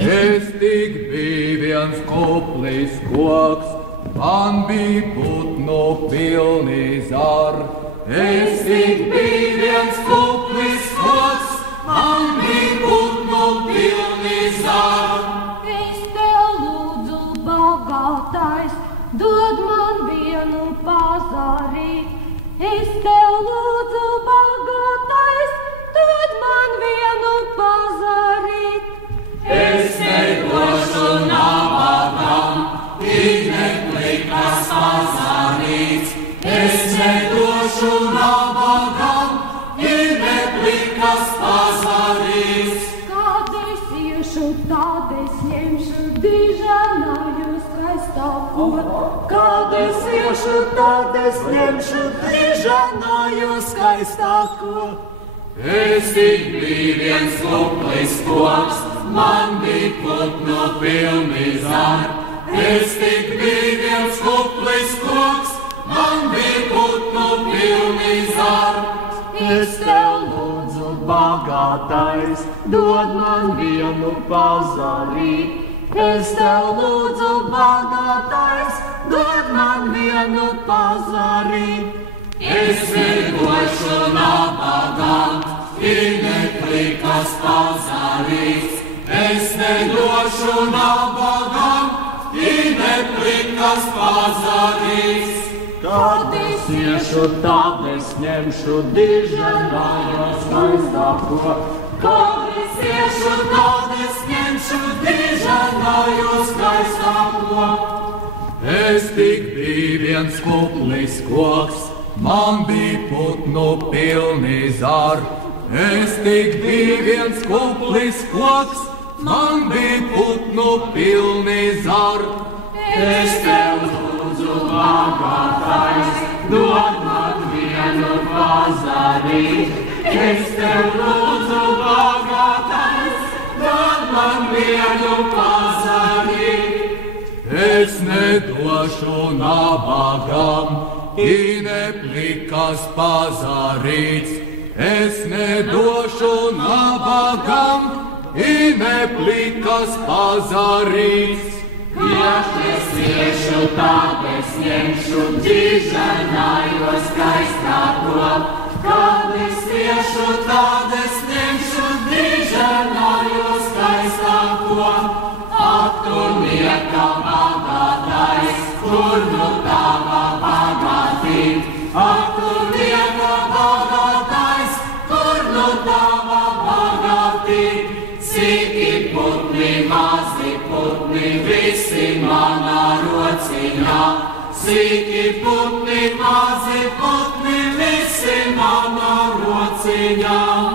Es tik bija viens koplis koks, man bija putnu pilni zar. Es tik bija viens koplis koks, man bija putnu pilni zar. Es tev lūdzu, bagātais, dod man vienu pazarīt. Es tev lūdzu, bagātais, dod man vienu pazarīt. Es nedošu nabagam, neplikas pazarīts. Es nedošu nabagam, neplikas pazarīts. Kad es iešu, tad es ņemšu dižanāju skaistāko. Kad es iešu, tad es ņemšu dižanāju skaistāko. Es tik biju viens koplis koks, man bija putnu pilni zar. Es tik biju viens koplis koks, man bija putnu pilni zar. Es tev lūdzu, bagātais, dod man vienu pazarīt. Es tev lūdzu, bagātais, dod man vienu pazarīt. Es nedošu nabagam, neplikas pazarīts. Es nedošu nabagam, neplikas pazarīts. Kad es iešu, tad es ņemšu dižanāju skaistāko. Kad es iešu, tad es ņemšu dižanāju skaistāko. Es tik biju viens koplis koks, man bija putnu pilni zar. Es tik biju viens koplis koks, man bija putnu pilni zar. Es tev lūdzu, bagātais, dod man vienu pazarīt. Es tev lūdzu, bagātais, dod man vienu pazarīt. Es nedošu nabagam, neplikas pazarīts. Es nedošu nabagam, neplikas pazarīts. Kad es iešu, tad es ņemšu dižanāju skaistāko. Kad es iešu, tad es ņemšu dižanāju skaistāko. Atturnieka bagātais, kur nu tava bagātība? Atturnieka bagātais, kur nu tava bagātība? Ciki putni, mazi putni, visi manā rociņā. Ciki putni, mazi putni, visi manā rociņā.